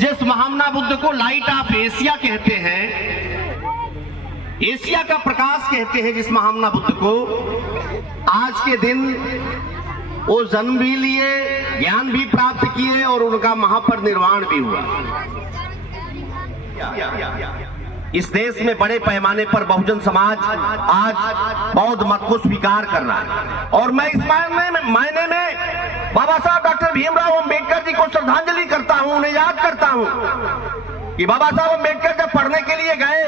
जिस महामना बुद्ध को light of Asia कहते हैं, एशिया का प्रकाश कहते हैं, जिस महामना बुद्ध को आज के दिन वो जन्म भी लिए, ज्ञान भी प्राप्त किए और उनका महापरिनिर्वाण भी हुआ। इस देश में बड़े पैमाने पर बहुजन समाज आज बौद्ध मत को स्वीकार कर रहा है और मैं इस मायने में बाबा साहब डॉक्टर भीमराव अंबेडकर जी को श्रद्धांजलि करता हूं, उन्हें याद करता हूं कि बाबा साहब अंबेडकर जब पढ़ने के लिए गए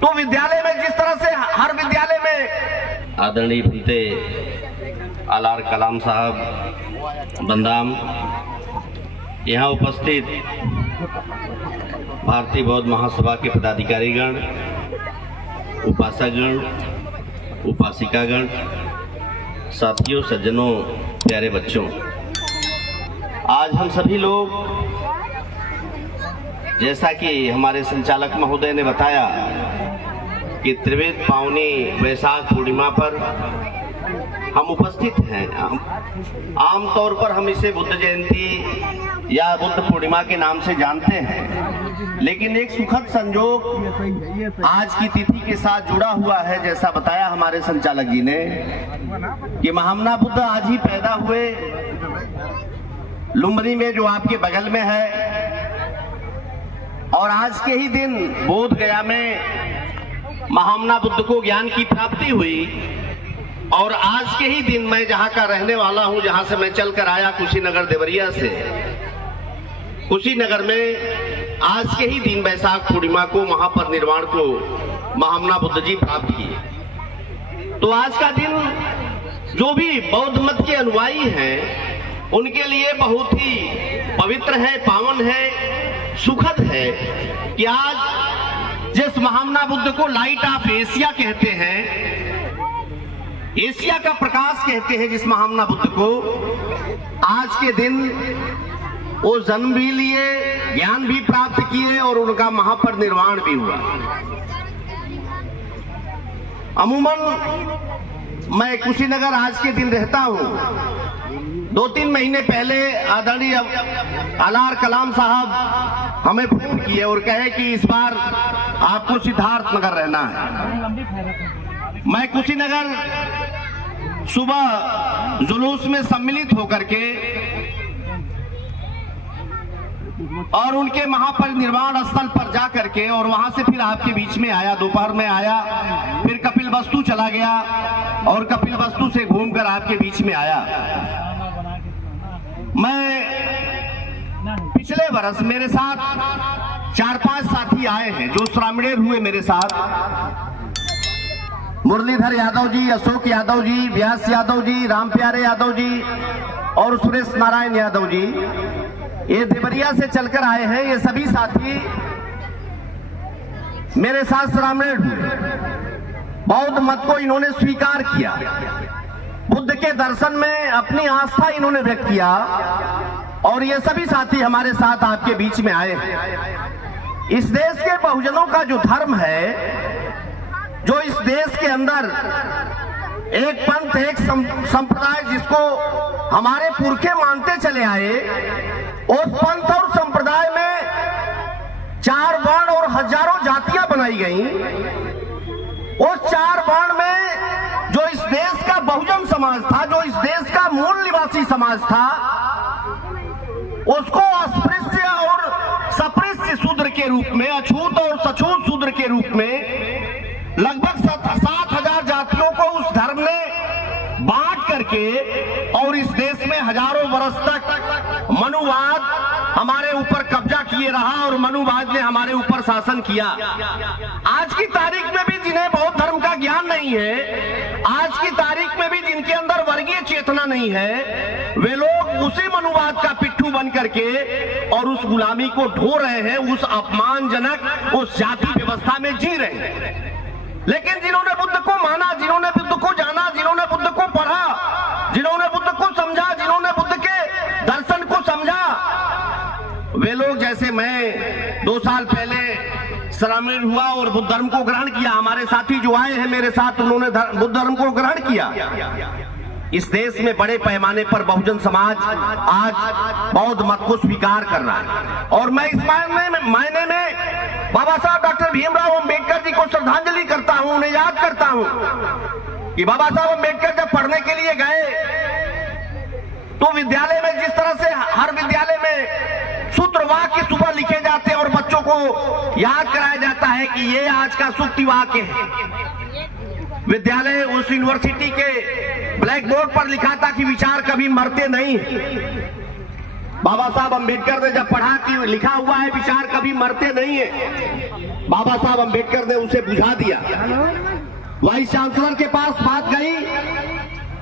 तो विद्यालय में जिस तरह से हर विद्यालय में आदरणीय भंते आलार कलाम साहब बंदाम, यहाँ उपस्थित भारतीय बौद्ध महासभा के पदाधिकारीगण, उपासकगण, उपासिकागण, साथियों, सज्जनों, प्यारे बच्चों, आज हम सभी लोग, जैसा कि हमारे संचालक महोदय ने बताया कि त्रिवेद पावनी वैशाख पूर्णिमा पर हम उपस्थित हैं। आमतौर पर हम इसे बुद्ध जयंती या बुद्ध पूर्णिमा के नाम से जानते हैं, लेकिन एक सुखद संजोग आज की तिथि के साथ जुड़ा हुआ है। जैसा बताया हमारे संचालक जी ने कि महामना बुद्ध आज ही पैदा हुए लुम्बिनी में, जो आपके बगल में है, और आज के ही दिन बोध गया में महामना बुद्ध को ज्ञान की प्राप्ति हुई। और आज के ही दिन मैं जहां का रहने वाला हूं, जहां से मैं चलकर आया कुशीनगर देवरिया से, कुशीनगर में आज के ही दिन वैशाख पूर्णिमा को महापरिनिर्वाण को महामना बुद्ध जी प्राप्त किए। तो आज का दिन जो भी बौद्ध मत के अनुयायी हैं उनके लिए बहुत ही पवित्र है, पावन है, सुखद है कि आज जिस महामना बुद्ध को लाइट ऑफ एशिया कहते हैं, एशिया का प्रकाश कहते हैं, जिस महामना बुद्ध को आज के दिन वो जन्म भी लिए, ज्ञान भी प्राप्त किए और उनका महापरिनिर्वाण भी हुआ। अमूमन मैं कुशीनगर आज के दिन रहता हूं। 2-3 महीने पहले आदरणीय आलार कलाम साहब हमें फोन किए और कहे कि इस बार आपको सिद्धार्थ नगर रहना है। मैं कुशीनगर सुबह जुलूस में सम्मिलित होकर के और उनके महापरिनिर्वाण स्थल पर जा करके और वहां से फिर आपके बीच में आया, दोपहर में आया, फिर कपिलवस्तु चला गया और कपिलवस्तु से घूमकर आपके बीच में आया। मैं पिछले वर्ष मेरे साथ 4-5 साथी आए हैं जो श्रामणेर हुए मेरे साथ। मुरलीधर यादव जी, अशोक यादव जी, व्यास यादव जी, रामप्यारे यादव जी और सुरेश नारायण यादव जी, ये देवरिया से चलकर आए हैं। ये सभी साथी मेरे साथ श्रामणेर हुए। बौद्ध मत को इन्होंने स्वीकार किया, बुद्ध के दर्शन में अपनी आस्था इन्होंने व्यक्त किया और ये सभी साथी हमारे साथ आपके बीच में आए हैं। इस देश के बहुजनों का जो धर्म है, जो इस देश के अंदर एक पंथ, एक संप्रदाय जिसको हमारे पुरखे मानते चले आए, उस पंथ और संप्रदाय में 4 वर्ण और हजारों जातियां बनाई गई। उस 4 वर्ण में जो इस देश का बहुजन समाज था, जो इस देश का मूल निवासी समाज था, उसको अस्पृश्य और सपृश्य शूद्र के रूप में, अछूत और सछूत शूद्र के रूप में लगभग 7,000 जातियों को उस धर्म ने बांट करके और इस देश में हजारों वर्ष तक मनुवाद हमारे ऊपर कब्जा किए रहा और मनुवाद ने हमारे ऊपर शासन किया। आज की तारीख में भी जिन्हें बौद्ध धर्म का ज्ञान नहीं है, आज की तारीख में भी जिनके अंदर वर्गीय चेतना नहीं है, वे लोग उसी मनुवाद का पिट्ठू बन करके और उस गुलामी को ढो रहे हैं, उस अपमानजनक उस जाति व्यवस्था में जी रहे हैं। लेकिन जिन्होंने बुद्ध को माना, जिन्होंने बुद्ध को जाना, जिन्होंने बुद्ध को पढ़ा, जिन्होंने बुद्ध को समझा, जिन्होंने बुद्ध के दर्शन को समझा, वे लोग, जैसे मैं 2 साल पहले श्रामणेर हुआ और बुद्ध धर्म को ग्रहण किया, हमारे साथी जो आए हैं मेरे साथ, उन्होंने बुद्ध धर्म को ग्रहण किया। इस देश में बड़े पैमाने पर बहुजन समाज आज बौद्ध मत को स्वीकार कर रहा है। और मैं इस मायने में बाबा साहब डॉक्टर भीमराव अंबेडकर जी को श्रद्धांजलि करता हूं, उन्हें याद करता हूं कि बाबा साहब अंबेडकर जब पढ़ने के लिए गए तो विद्यालय में जिस तरह से हर विद्यालय में सूत्र वाक्य सुबह लिखे जाते हैं और बच्चों को याद कराया जाता है कि ये आज का सूक्ति वाक्य है। विद्यालय उस यूनिवर्सिटी के ब्लैक बोर्ड पर लिखा था कि विचार कभी मरते नहीं। बाबा साहब अंबेडकर ने जब पढ़ा कि लिखा हुआ है विचार कभी मरते नहीं है, बाबा साहब अंबेडकर ने उसे बुझा दिया। वाइस चांसलर के पास बात गई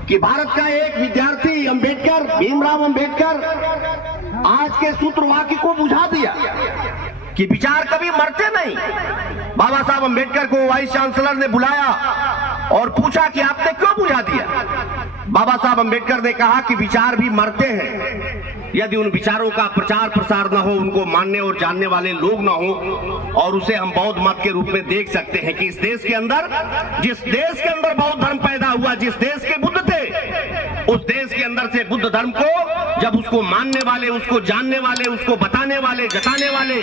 कि भारत का एक विद्यार्थी अंबेडकर, भीमराव अंबेडकर आज के सूत्र वाक्य को बुझा दिया कि विचार कभी मरते नहीं। बाबा साहब अंबेडकर को वाइस चांसलर ने बुलाया और पूछा कि आपने क्यों बुझा दिया। बाबा साहब अंबेडकर ने कहा कि विचार भी मरते हैं, यदि उन विचारों का प्रचार प्रसार न हो, उनको मानने और जानने वाले लोग न हो, और उसे हम बौद्ध मत के रूप में देख सकते हैं कि इस देश के अंदर, जिस देश के अंदर बौद्ध धर्म पैदा हुआ, जिस देश के बुद्ध थे, उस देश के अंदर से बुद्ध धर्म को जब उसको मानने वाले, उसको जानने वाले, उसको बताने वाले, जताने वाले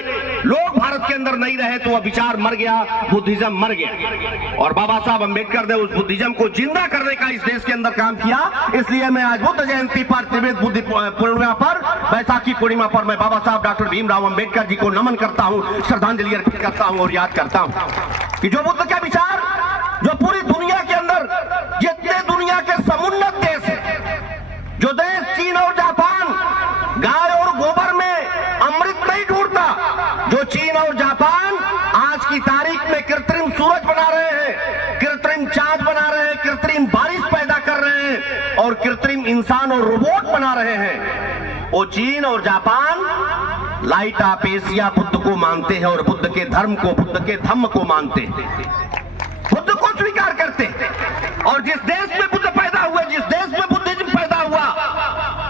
लोग भारत के अंदर नहीं रहे तो वह विचार मर गया, बुद्धिज्म मर गया। और बाबा साहब अंबेडकर ने उस बुद्धिज्म को जिंदा करने का इस देश के अंदर काम किया। इसलिए मैं आज बुद्ध जयंती पर, त्रिवेद बुद्ध पूर्णिमा पर, बैसाखी पूर्णिमा पर मैं बाबा साहब डॉक्टर भीमराव अंबेडकर जी को नमन करता हूं, श्रद्धांजलि अर्पित करता हूं और याद करता हूं कि जो बुद्ध के विचार, जो पूरी दुनिया के अंदर जितने दुनिया के समुन्नत देश है, जो देश चीन और जापान गाय और गोबर में अमृत नहीं ढूंढता, जो चीन और जापान आज की तारीख में कृत्रिम सूरज बना रहे हैं, कृत्रिम चांद बना रहे हैं, कृत्रिम बारिश पैदा कर रहे हैं और कृत्रिम इंसान और रोबोट बना रहे हैं, वो चीन और Japan light of Asia Buddha को मानते हैं और बुद्ध के धर्म को, बुद्ध के धम्म को मानते हैं, बुद्ध को स्वीकार करते हैं। और जिस देश में बुद्ध पैदा हुए, जिस देश में बुद्धिज्म पैदा हुआ,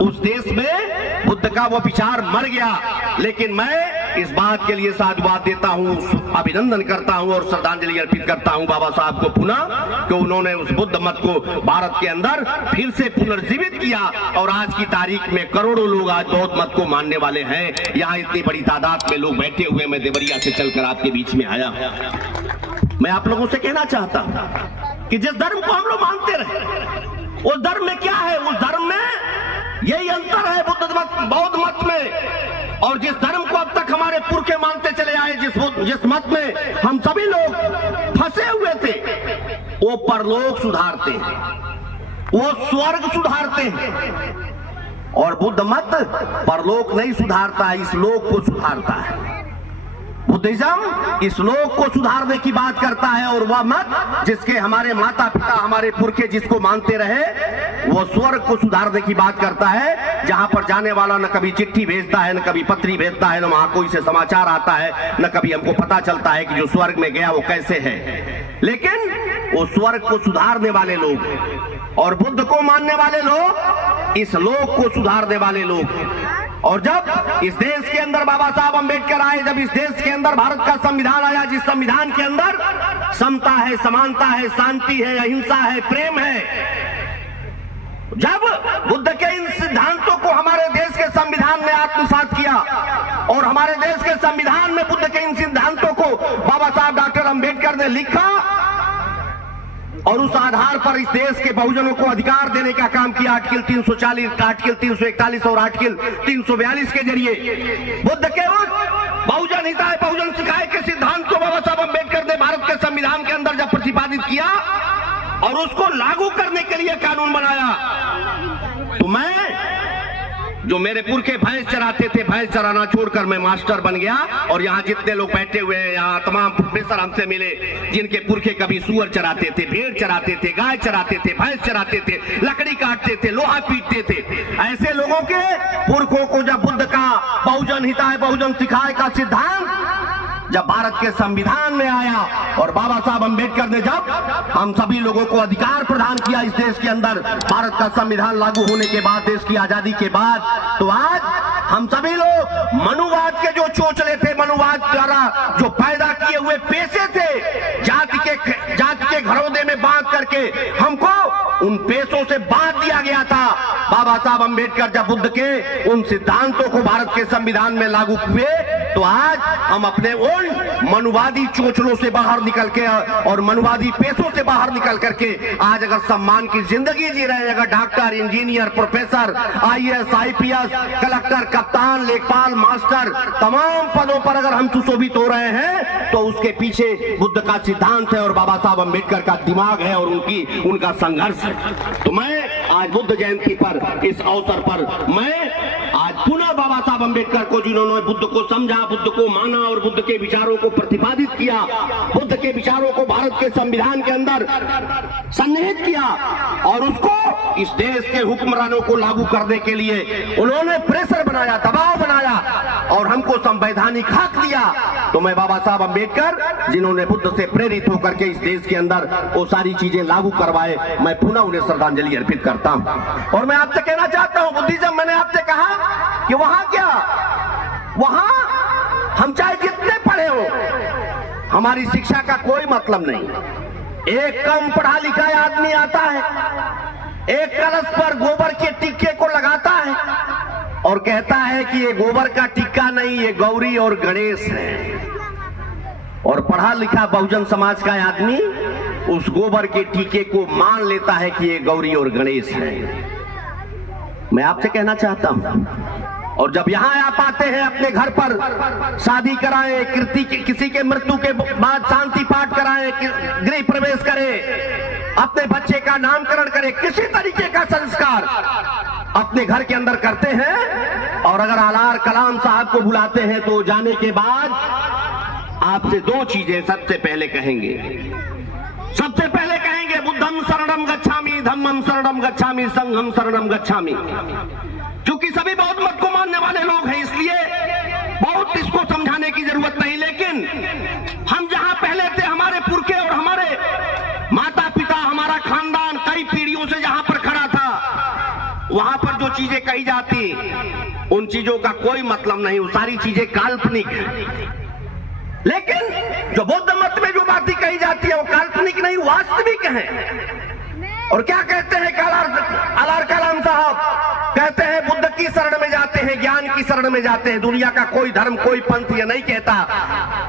उस देश में बुद्ध का वो विचार मर गया। लेकिन मैं इस बात के लिए साधुवाद देता हूं, अभिनंदन करता हूं और श्रद्धांजलि अर्पित करता हूं बाबा साहब को पुनः कि उन्होंने उस बुद्ध मत को भारत के अंदर फिर से पुनर्जीवित किया और आज की तारीख में करोड़ों लोग आज बौद्ध मत को मानने वाले हैं। यहाँ इतनी बड़ी तादाद में लोग बैठे हुए, मैं देवरिया से चलकर आपके बीच में आया। मैं आप लोगों से कहना चाहता हूं कि जिस धर्म को हम लोग मानते रहे, उस धर्म में क्या है, उस धर्म में यही अंतर है बुद्ध मत, बौद्ध मत में। और जिस धर्म को अब तक हमारे पुरखे मानते चले आए, जिस मत में हम सभी लोग फंसे हुए थे, वो परलोक सुधारते हैं, वो स्वर्ग सुधारते हैं। और बुद्ध मत परलोक नहीं सुधारता है, इस लोक को सुधारता है। बुद्धिज्म इस लोक को सुधारने की बात करता है और वह मत जिसके हमारे माता पिता, हमारे पुरखे जिसको मानते रहे, वो स्वर्ग को सुधारने की बात करता है, जहां पर जाने वाला न कभी चिट्ठी भेजता है, न कभी पत्री भेजता है, न वहां कोई से समाचार आता है, न कभी हमको पता चलता है कि जो स्वर्ग में गया वो कैसे है। लेकिन वो स्वर्ग को सुधारने वाले लोग और बुद्ध को मानने वाले लोग इस लोक को सुधारने वाले लोग। और जब इस देश के अंदर बाबा साहब अंबेडकर आए, जब इस देश के अंदर भारत का संविधान आया, जिस संविधान के अंदर समता है, समानता है, शांति है, अहिंसा है, प्रेम है, जब बुद्ध के इन सिद्धांतों को हमारे देश के संविधान में आत्मसात किया और हमारे देश के संविधान में बुद्ध के इन सिद्धांतों को बाबा साहब डॉक्टर अंबेडकर ने लिखा और उस आधार पर इस देश के बहुजनों को अधिकार देने का काम किया। आर्टिकल 340, आर्टिकल 341 और आर्टिकल 342 के जरिए बुद्ध के उस बहुजन हिताय बहुजन सिखाए के सिद्धांत को बाबा साहब अंबेडकर ने भारत के संविधान के अंदर जब प्रतिपादित किया और उसको लागू करने के लिए कानून बनाया, तो मैं, जो मेरे पुरखे भैंस चराते थे, भैंस चराना छोड़कर मैं मास्टर बन गया। और यहाँ जितने लोग बैठे हुए हैं, यहाँ तमाम प्रोफेसर हमसे मिले जिनके पुरखे कभी सुअर चराते थे, भेड़ चराते थे, गाय चराते थे, भैंस चराते थे, लकड़ी काटते थे, लोहा पीटते थे। ऐसे लोगों के पुरखों को जब बुद्ध का बहुजन हिताय बहुजन सिखाए का सिद्धांत जब भारत के संविधान में आया और बाबा साहब अंबेडकर ने जब हम सभी लोगों को अधिकार प्रदान किया इस देश के अंदर, भारत का संविधान लागू होने के बाद, देश की आजादी के बाद, तो आज हम सभी लोग मनुवाद के जो चोचले थे, मनुवाद द्वारा जो पैदा किए हुए पेशे थे, जाति के घरौंदे में बांध करके हमको उन पेशों से बांध दिया गया था। बाबा साहब अंबेडकर जब बुद्ध के उन सिद्धांतों को भारत के संविधान में लागू हुए तो आज हम अपने उन मनुवादी चोचलों से बाहर निकल के और मनुवादी पेशों से बाहर निकल करके आज अगर सम्मान की जिंदगी जी रहे हैं, अगर doctor, engineer, professor, IAS, IPS, collector, कप्तान, लेखपाल, मास्टर, तमाम पदों पर अगर हम सुशोभित हो रहे हैं तो उसके पीछे बुद्ध का सिद्धांत है और बाबा साहब अंबेडकर का दिमाग है और उनका संघर्ष है। तो मैं आज बुद्ध जयंती पर, इस अवसर पर मैं आज पुनः बाबा साहब अंबेडकर को, जिन्होंने बुद्ध को समझा, बुद्ध को माना और बुद्ध के विचारों को प्रतिपादित किया, बुद्ध के विचारों को भारत के संविधान के अंदर सन्निहित किया और उसको इस देश के हुक्मरानों को लागू करने के लिए उन्होंने प्रेशर बनाया, दबाव बनाया और हमको संवैधानिक हक दिया। तो मैं बाबा साहब अंबेडकर, जिन्होंने बुद्ध से प्रेरित होकर के इस देश के अंदर वो सारी चीजें लागू करवाए, मैं पुनः उन्हें श्रद्धांजलि अर्पित करता हूं। और मैं आपसे कहना चाहता हूं, बुद्धिज्म, मैंने आपसे कहा कि वहां क्या, वहां हम चाहे जितने पढ़े हो, हमारी शिक्षा का कोई मतलब नहीं। एक कम पढ़ा लिखा आदमी आता है, एक कलश पर गोबर के टिक्के को लगाता है और कहता है कि ये गोबर का टिक्का नहीं, ये गौरी और गणेश है। और पढ़ा लिखा बहुजन समाज का आदमी उस गोबर के टीके को मान लेता है कि ये गौरी और गणेश है। मैं आपसे कहना चाहता हूं, और जब यहां आप आते हैं अपने घर पर शादी कराएं, किसी के मृत्यु के बाद शांति पाठ कराएं, गृह प्रवेश करें, अपने बच्चे का नामकरण करें, किसी तरीके का संस्कार अपने घर के अंदर करते हैं और अगर अलार कलाम साहब को बुलाते हैं तो जाने के बाद आपसे दो चीजें सबसे पहले कहेंगे। सबसे पहले कहेंगे बुद्धम शरणम गच्छामि, धम्मम शरणम गच्छामि, संघम शरणम गच्छामि। क्योंकि सभी बौद्ध मत को मानने वाले लोग हैं, इसलिए बहुत इसको समझाने की जरूरत नहीं। लेकिन हम जहां पहले थे, हमारे पुरखे और हमारे माता पिता, हमारा खानदान कई पीढ़ियों से जहां पर खड़ा था, वहां पर जो चीजें कही जाती उन चीजों का कोई मतलब नहीं, वो सारी चीजें काल्पनिक है। लेकिन जो बौद्ध मत में जो बातें कही जाती है वो काल्पनिक नहीं, वास्तविक है। और क्या कहते हैं अलार कलाम साहब? कहते हैं बुद्ध की शरण में जाते हैं, ज्ञान की शरण में जाते हैं। दुनिया का कोई धर्म, कोई पंथ ये नहीं कहता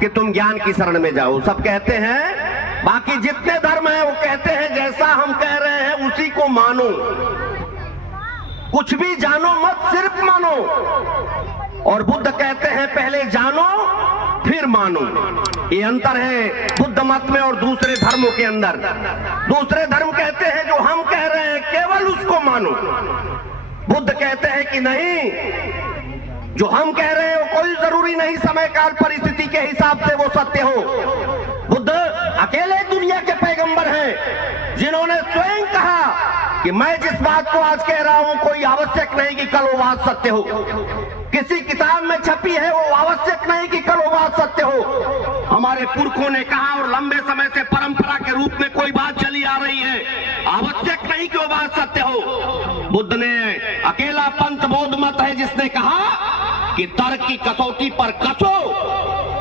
कि तुम ज्ञान की शरण में जाओ। सब कहते हैं, बाकी जितने धर्म हैं वो कहते हैं जैसा हम कह रहे हैं उसी को मानो, कुछ भी जानो मत, सिर्फ मानो। और बुद्ध कहते हैं पहले जानो फिर मानो। ये अंतर है बुद्ध मत में और दूसरे धर्मों के अंदर। दूसरे धर्म कहते हैं जो हम कह रहे हैं केवल उसको मानो। बुद्ध कहते हैं कि नहीं, जो हम कह रहे हैं वो कोई जरूरी नहीं समय काल परिस्थिति के हिसाब से वो सत्य हो। बुद्ध अकेले दुनिया के पैगंबर हैं जिन्होंने स्वयं कहा कि मैं जिस बात को आज कह रहा हूं कोई आवश्यक नहीं कि कल वो बात सत्य हो। किसी किताब में छपी है वो आवश्यक नहीं कि कल वो बात सत्य हो। हमारे पुरखों ने कहा और लंबे समय से परंपरा के रूप में कोई बात चली आ रही है, आवश्यक नहीं कि वो बात सत्य हो। बुद्ध ने अकेला पंथ बौद्ध मत है जिसने कहा कि तर्क की कसौटी पर कसो,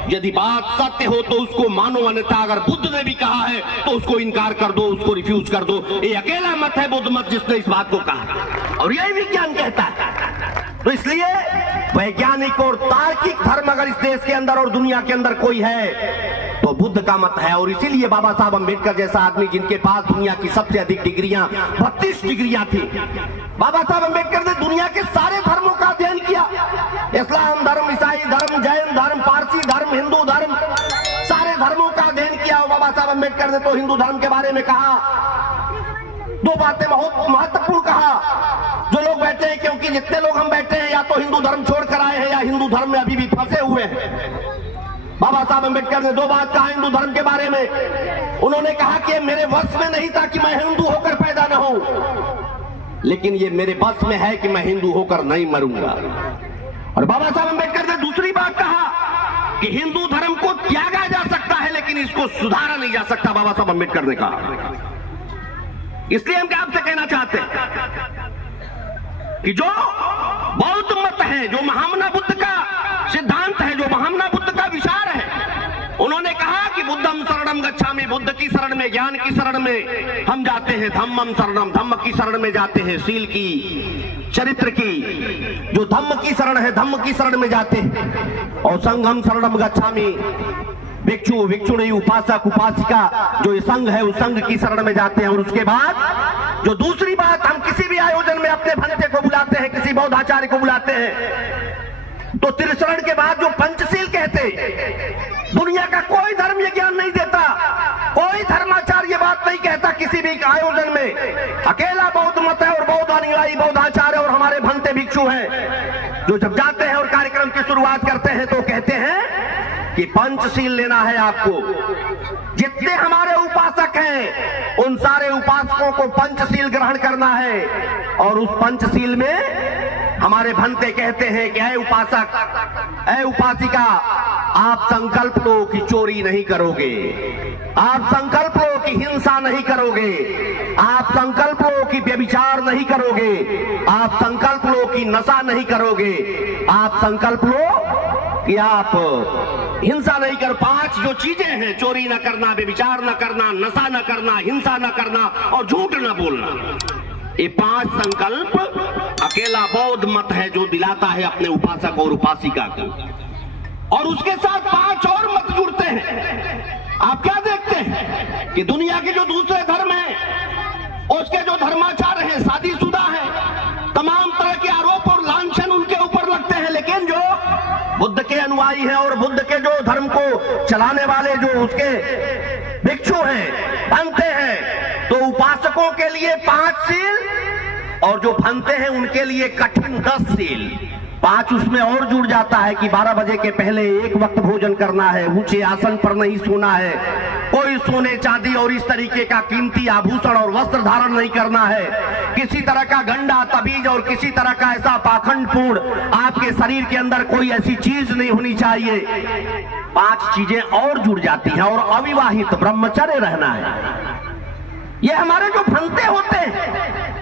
यदि बात सत्य हो तो उसको मानो, अन्यथा अगर बुद्ध ने भी कहा है तो उसको इनकार कर दो, उसको रिफ्यूज कर दो। ये अकेला मत है बौद्ध मत जिसने इस बात को कहा और यही विज्ञान कहता है। तो इसलिए वैज्ञानिक और तार्किक धर्म अगर इस देश के अंदर और दुनिया के अंदर कोई है तो बुद्ध का मत है। और इसीलिए बाबा साहब अंबेडकर जैसा आदमी जिनके पास दुनिया की सबसे अधिक डिग्रियां 32 डिग्रियां थी, बाबा साहब अंबेडकर ने दुनिया के सारे धर्मों का अध्ययन किया। इस्लाम धर्म, ईसाई धर्म, जैन धर्म, पारसी धर्म, हिंदू धर्म, सारे धर्मों का अध्ययन किया। और बाबा साहब अंबेडकर ने तो हिंदू धर्म के बारे में कहा, दो बातें बहुत महत्वपूर्ण कहा। जो लोग बैठे हैं, क्योंकि जितने लोग हम बैठे हैं या तो हिंदू धर्म छोड़कर आए हैं या हिंदू धर्म में अभी भी फंसे हुए हैं। बाबा साहब अंबेडकर ने दो बात कहा हिंदू धर्म के बारे में। उन्होंने कहा कि मेरे वश में नहीं था कि मैं हिंदू होकर पैदा न हूं, लेकिन ये मेरे बस में है कि मैं हिंदू होकर नहीं मरूंगा। और बाबा साहब अंबेडकर ने दूसरी बात कहा कि हिंदू धर्म को त्यागा जा सकता है लेकिन इसको सुधारा नहीं जा सकता, बाबा साहब अंबेडकर ने कहा। इसलिए हम आपसे कहना चाहते हैं कि जो बौद्ध मत है, जो महामना बुद्ध का सिद्धांत है, जो महामना बुद्ध का विचार है, उन्होंने कहा कि बुद्धम शरणम गच्छामि, बुद्ध की शरण में, ज्ञान की शरण में हम जाते हैं। धम्मम शरणम, धम्म की शरण में जाते हैं, शील की, चरित्र की, जो धम्म की शरण है, धम्म की शरण में जाते हैं। और संघम शरणम गच्छामि, भिक्षु भिक्षुणी, उपासक उपासिका, जो ये संघ है उस संघ की शरण में जाते हैं। और उसके बाद जो दूसरी बात, हम किसी भी आयोजन में अपने भंते को बुलाते हैं, किसी बौद्धाचार्य को बुलाते हैं, तो त्रिशरण के बाद जो पंचशील कहते, दुनिया का कोई धर्म ये ज्ञान नहीं देता, कोई धर्माचार्य ये बात नहीं कहता किसी भी आयोजन में। अकेला बौद्ध मत है और बौद्ध अनुयायी, बौद्धाचार्य और हमारे भंते भिक्षु हैं, जो जब जाते हैं और कार्यक्रम की शुरुआत करते हैं तो कहते हैं कि पंचशील लेना है आपको। जितने हमारे उपासक हैं उन सारे उपासकों को पंचशील ग्रहण करना है। और उस पंचशील में हमारे भंते कहते हैं कि ऐ उपासक, ऐ उपासिका, आप संकल्प लो कि चोरी नहीं करोगे, आप संकल्प लो कि हिंसा नहीं करोगे, आप संकल्प लो कि व्यभिचार नहीं करोगे, आप संकल्प लो कि नशा नहीं करोगे, आप संकल्प लो कि आप हिंसा नहीं कर। 5 जो चीजें हैं, चोरी न करना, व्यभिचार न करना, नशा न करना, हिंसा न करना और झूठ न बोलना, ये 5 संकल्प अकेला बौद्ध मत है जो दिलाता है अपने उपासक और उपासिका को। और उसके साथ 5 और मत जुड़ते हैं। आप क्या देखते हैं कि दुनिया के जो दूसरे धर्म हैं, उसके जो धर्माचार्य हैं शादीशुदा हैं, तमाम तरह के आरोप और लांछन उनके ऊपर लगते हैं, लेकिन जो बुद्ध के अनुयायी हैं और बुद्ध के जो धर्म को चलाने वाले जो उसके भिक्षु हैं, भंते हैं, तो उपासकों के लिए 5 शील और जो भंते हैं उनके लिए कठिन 10 शील। 5 उसमें और जुड़ जाता है कि 12 बजे के पहले 1 वक्त भोजन करना है, ऊंचे आसन पर नहीं सोना है, कोई सोने चांदी और इस तरीके का कीमती आभूषण और वस्त्र धारण नहीं करना है, किसी तरह का गंडा तबीज और किसी तरह का ऐसा पाखंडपूर्ण आपके शरीर के अंदर कोई ऐसी चीज नहीं होनी चाहिए। 5 चीजें और जुड़ जाती हैं। और अविवाहित ब्रह्मचर्य रहना है। ये हमारे जो भंते होते हैं,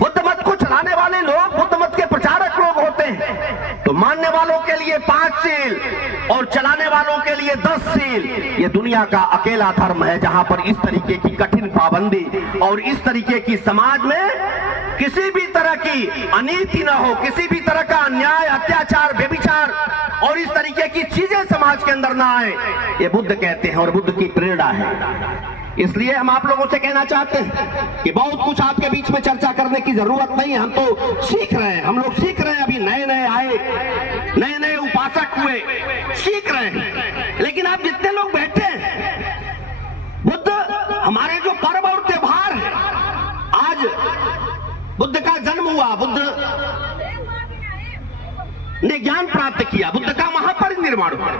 बुद्ध मत को चलाने वाले लोग, बुद्ध मत के प्रचारक लोग होते हैं, तो मानने वालों के लिए 5 शील और चलाने वालों के लिए 10 शील। ये दुनिया का अकेला धर्म है जहां पर इस तरीके की कठिन पाबंदी और इस तरीके की समाज में किसी भी तरह की अनीति न हो, किसी भी तरह का अन्याय, अत्याचार, व्यभिचार और इस तरीके की चीजें समाज के अंदर ना आए। ये बुद्ध कहते हैं और बुद्ध की प्रेरणा है। इसलिए हम आप लोगों से कहना चाहते हैं कि बहुत कुछ आपके बीच में चर्चा करने की जरूरत नहीं है। हम तो सीख रहे हैं, हम लोग सीख रहे हैं, अभी नए नए आए, नए नए उपासक हुए, सीख रहे हैं। लेकिन आप जितने लोग बैठे हैं, बुद्ध हमारे जो पर्व और त्योहार है, आज बुद्ध का जन्म हुआ, बुद्ध ने ज्ञान प्राप्त किया, बुद्ध का महापरिनिर्वाण हुआ,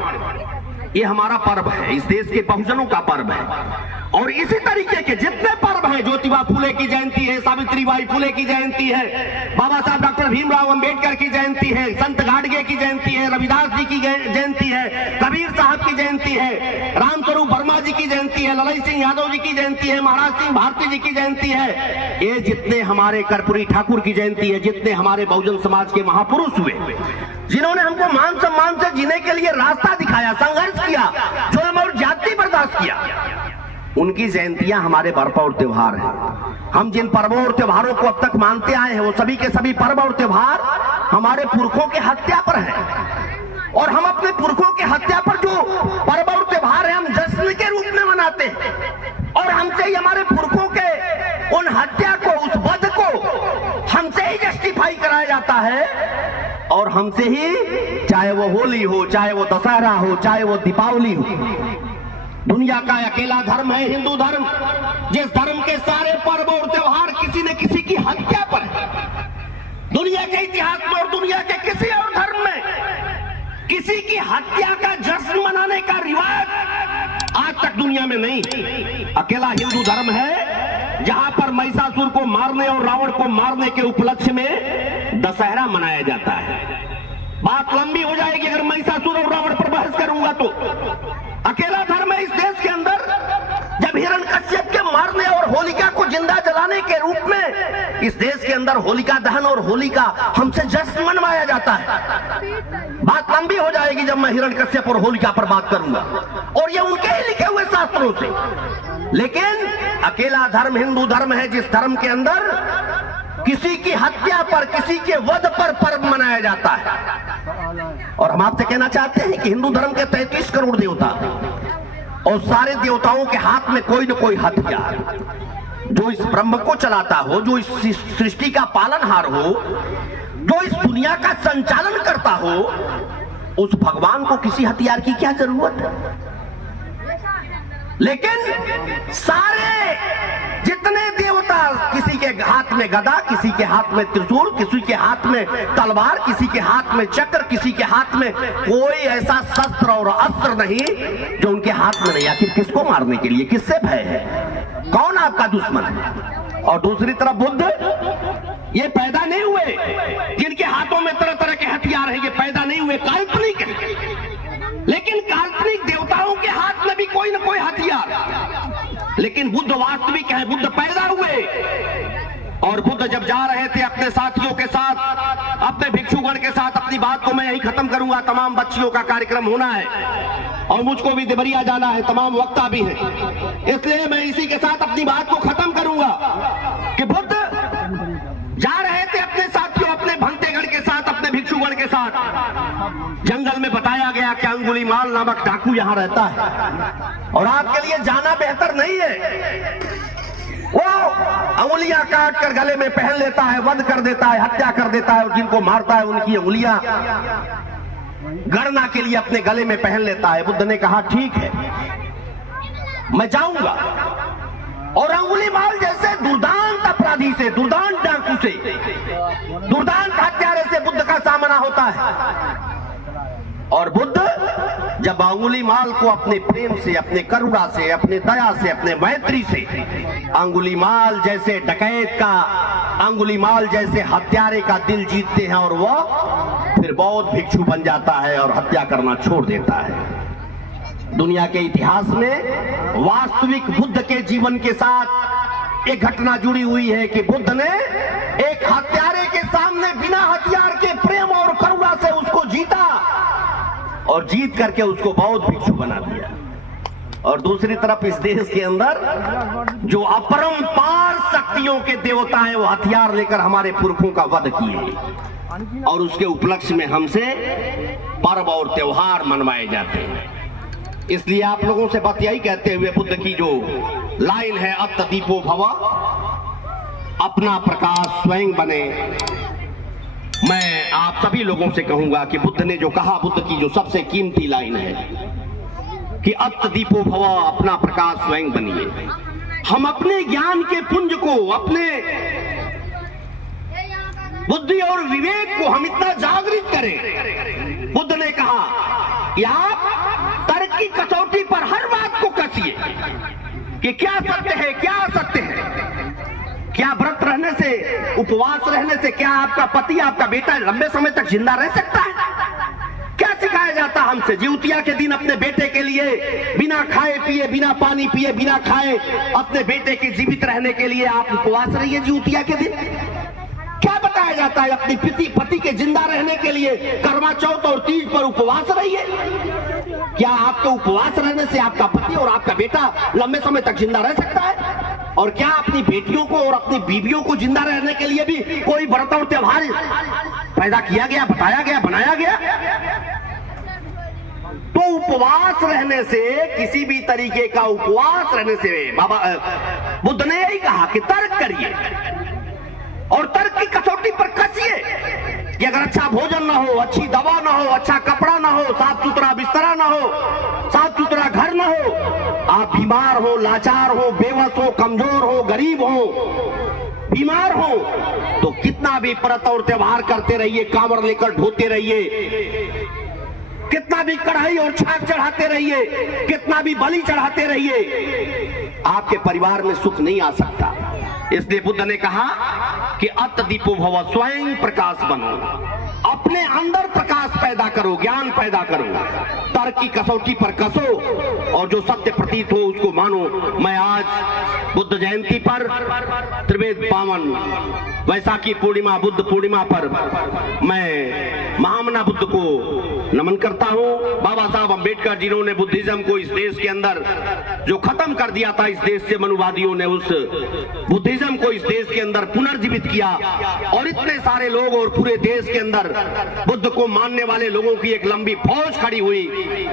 ये हमारा पर्व है, इस देश के बहुजनों का पर्व है। और इसी तरीके के जितने पर्व हैं, ज्योतिबा फुले की जयंती है, सावित्रीबाई फुले की जयंती है, बाबा साहब डॉक्टर भीमराव अंबेडकर की जयंती है, संत गाडगे की जयंती है, रविदास जी की जयंती है, कबीर साहब की जयंती है, रामस्वरूप वर्मा जी की जयंती है, ललित सिंह यादव जी की जयंती है, महाराज सिंह भारती जी की जयंती है, ये जितने हमारे कर्पूरी ठाकुर की जयंती है, जितने हमारे बहुजन समाज के महापुरुष हुए, जिन्होंने हमको मान सम्मान से जीने के लिए रास्ता दिखाया, संघर्ष किया, जुल्म और जाति बर्दाश्त किया, उनकी जयंतियां हमारे पर्व और त्योहार हैं। हम जिन पर्वों और त्योहारों को अब तक मानते आए हैं, वो सभी के सभी पर्व और त्योहार हमारे पुरखों के हत्या पर हैं। और हम अपने पुरखों के हत्या पर जो पर्व और त्योहार है, हम जश्न के रूप में मनाते हैं। और हमसे ही हमारे पुरखों के उन हत्या को, उस वध को हमसे ही जस्टिफाई कराया जाता है। और हमसे ही, चाहे वो होली हो, चाहे वो दशहरा हो, चाहे वो दीपावली हो, दुनिया का अकेला धर्म है हिंदू धर्म, जिस धर्म के सारे पर्व और त्योहार किसी न किसी की हत्या पर है। दुनिया के इतिहास में और दुनिया के किसी और धर्म में किसी की हत्या का जश्न मनाने का रिवाज आज तक दुनिया में नहीं। अकेला हिंदू धर्म है जहां पर महिषासुर को मारने और रावण को मारने के उपलक्ष्य में दशहरा मनाया जाता है। बात लंबी हो जाएगी अगर महिषासुर और रावण पर बहस करूंगा तो। अकेला धर्म है इस देश के अंदर जब हिरण्यकश्यप के मारने और होलिका को जिंदा जलाने के रूप में इस देश के अंदर होलिका दहन और होली का हमसे जश्न मनवाया जाता है। बात लंबी हो जाएगी जब मैं हिरण्यकश्यप और होलिका पर बात करूंगा, और ये उनके ही लिखे हुए शास्त्रों से। लेकिन अकेला धर्म हिंदू धर्म है जिस धर्म के अंदर किसी की हत्या पर, किसी के वध पर पर्व मनाया जाता है। और हम आपसे कहना चाहते हैं कि हिंदू धर्म के 33 करोड़ देवता और सारे देवताओं के हाथ में कोई न कोई हथियार, जो इस ब्रह्म को चलाता हो, जो इस सृष्टि का पालनहार हो, जो इस दुनिया का संचालन करता हो, उस भगवान को किसी हथियार की क्या जरूरत है। लेकिन सारे जितने देवता, किसी के हाथ में गदा, किसी के हाथ में त्रिशूल, किसी के हाथ में तलवार, किसी के हाथ में चक्र, किसी के हाथ में कोई ऐसा शस्त्र और अस्त्र नहीं जो उनके हाथ में नहीं। आखिर किसको मारने के लिए, किससे भय है, कौन आपका दुश्मन है। और दूसरी तरफ बुद्ध ये पैदा नहीं हुए जिनके हाथों में तरह तरह के हथियार हैं, ये पैदा नहीं हुए, काल्पनिक है। लेकिन काल्पनिक देवताओं के हाथ में भी कोई ना कोई हथियार, लेकिन बुद्ध वास्तविक है, बुद्ध पैदा हुए। और बुद्ध जब जा रहे थे अपने साथियों के साथ, अपने भिक्षुगण के साथ, अपनी बात को मैं यही खत्म करूंगा, तमाम बच्चियों का कार्यक्रम होना है और मुझको भी देवरिया जाना है, तमाम वक्ता भी है, इसलिए मैं इसी के साथ अपनी बात को खत्म करूंगा कि बुद्ध जा रहे थे अपने साथियों, अपने भंतेगण के साथ, अपने भिक्षुगण के साथ। जंगल में बताया गया कि अंगुलीमाल नामक डाकू यहां रहता है और आपके लिए जाना बेहतर नहीं है। वो अंगुलियां काट कर गले में पहन लेता है, वध कर देता है, हत्या कर देता है, और जिनको मारता है उनकी अंगुलियां गणना के लिए अपने गले में पहन लेता है। बुद्ध ने कहा ठीक है, मैं जाऊंगा। और अंगुलीमाल जैसे दुर्दांत अपराधी से, दुर्दांत डाकू से, दुर्दांत हत्यारे से बुद्ध का सामना होता है। और बुद्ध जब अंगुलीमाल को अपने प्रेम से, अपने करुणा से, अपने दया से, अपने मैत्री से, अंगुलीमाल जैसे डकैत का, अंगुलीमाल जैसे हत्यारे का दिल जीतते हैं और वह फिर बौद्ध भिक्षु बन जाता है और हत्या करना छोड़ देता है। दुनिया के इतिहास में वास्तविक बुद्ध के जीवन के साथ एक घटना जुड़ी हुई है कि बुद्ध ने एक हत्यारे के सामने बिना हथियार के प्रेम और करुणा से उसको जीता और जीत करके उसको बौद्ध भिक्षु बना दिया। और दूसरी तरफ इस देश के अंदर जो अपरंपार शक्तियों के देवता हैं, वो हथियार लेकर हमारे पुरखों का वध किए और उसके उपलक्ष्य में हमसे पर्व और त्योहार मनवाए जाते हैं। इसलिए आप लोगों से बात यही कहते हुए बुद्ध की जो लाइन है, अत्त दीपो भव, अपना प्रकाश स्वयं बने, मैं आप सभी लोगों से कहूंगा कि बुद्ध ने जो कहा, बुद्ध की जो सबसे कीमती लाइन है कि अत्त दीपो भव, अपना प्रकाश स्वयं बनिए। हम अपने ज्ञान के पुंज को, अपने बुद्धि और विवेक को हम इतना जागृत करें। बुद्ध ने कहा कि आप तर्क की कसौटी पर हर बात को कसिए कि क्या सत्य है, क्या असत्य है, क्या व्रत रहने से, उपवास रहने से क्या आपका पति, आपका बेटा लंबे समय तक जिंदा रह सकता है। क्या सिखाया जाता हमसे, जिउतिया के दिन अपने बेटे के लिए बिना खाए पिए, बिना पानी पिए, बिना खाए अपने बेटे के जीवित रहने के लिए आप उपवास रहिए जिउतिया के दिन। क्या बताया जाता है, अपनी पति के जिंदा रहने के लिए करवा चौथ और तीज पर उपवास रहिए। क्या आपके उपवास रहने से आपका पति और आपका बेटा लंबे समय तक जिंदा रह सकता है? और क्या अपनी बेटियों को और अपनी बीवियों को जिंदा रहने के लिए भी कोई व्रत और त्योहार पैदा किया गया, बताया गया, बनाया गया? तो उपवास रहने से, किसी भी तरीके का उपवास रहने से, बाबा बुद्ध ने यही कहा कि तर्क करिए और तर्क की कसौटी पर कसिए कि अगर अच्छा भोजन ना हो, अच्छी दवा ना हो, अच्छा कपड़ा ना हो, साफ सुथरा बिस्तरा ना हो, साफ सुथरा घर ना हो, आप बीमार हो, लाचार हो, बेबस हो, कमजोर हो, गरीब हो, बीमार हो, तो कितना भी व्रत और त्योहार करते रहिए, कांवर लेकर ढोते रहिए, कितना भी कढ़ाई और छाक चढ़ाते रहिए, कितना भी बलि चढ़ाते रहिए, आपके परिवार में सुख नहीं आ सकता। इसलिए बुद्ध ने कहा कि अत्त दीपो भव, स्वयं प्रकाश बनो, अपने अंदर प्रकाश पैदा करो, ज्ञान पैदा करो, तर्क की कसौटी पर कसो और जो सत्य प्रतीत हो उसको मानो। मैं आज बुद्ध जयंती पर, त्रिवेद पावन वैशाखी पूर्णिमा, बुद्ध पूर्णिमा पर मैं महामना बुद्ध को नमन करता हूं। बाबा साहब अंबेडकर जिन्होंने बुद्धिज्म को इस देश के अंदर जो खत्म कर दिया था, इस देश से मनुवादियों ने उस बुद्धिज्म को इस देश के अंदर पुनर्जीवित किया और इतने सारे लोग और पूरे देश के अंदर बुद्ध को मानने वाले लोगों की एक लंबी फौज खड़ी हुई।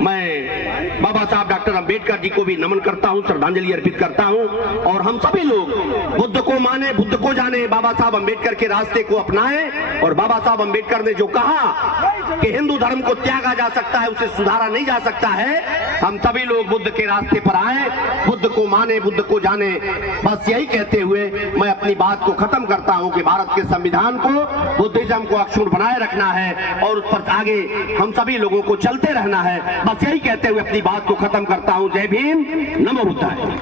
मैं बाबा साहब डॉक्टर अंबेडकर जी को भी नमन करता हूं, श्रद्धांजलि अर्पित करता हूं और हम सभी लोग बुद्ध को माने, बुद्ध को जाने, बाबा साहब अंबेडकर के रास्ते को अपनाएं। और बाबा साहब अंबेडकर ने जो कहा कि हिंदू धर्म को त्यागा जा सकता है, उसे सुधारा नहीं जा सकता है, हम सभी लोग बुद्ध के रास्ते पर आए, बुद्ध को माने, बुद्ध को जाने। बस यही कहते हुए मैं अपनी बात को खत्म करता हूं कि भारत के संविधान को, बुद्धिज्म को अक्षुण्ण बनाए रखना है और उस पर आगे हम सभी लोगों को चलते रहना है। बस यही कहते हुए अपनी बात को खत्म करता हूं। जय भीम, नमो बुद्धाय।